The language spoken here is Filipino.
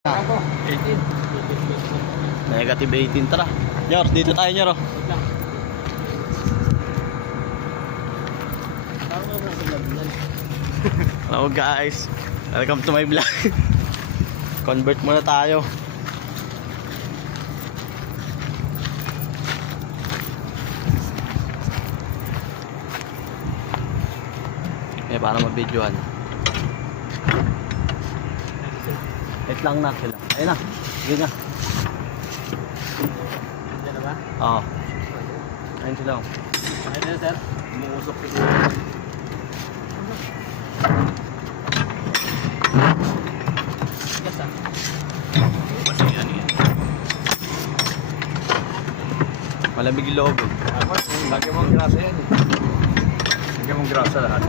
Ako, 18. Negative 18, tara. Nyor, dito tayo Nyor. Hello guys, welcome to my vlog. Convert muna tayo. Para mabidyohan. Wait lang na sila. Ayun na. Sige na. Diyan na ba? Oo. Ayun sila. Ayun na sir. Umuusok sila. Yes ah. Malamig yung loob. Ako, lagyan mong grasa yan eh. Lagyan mong grasa lahat.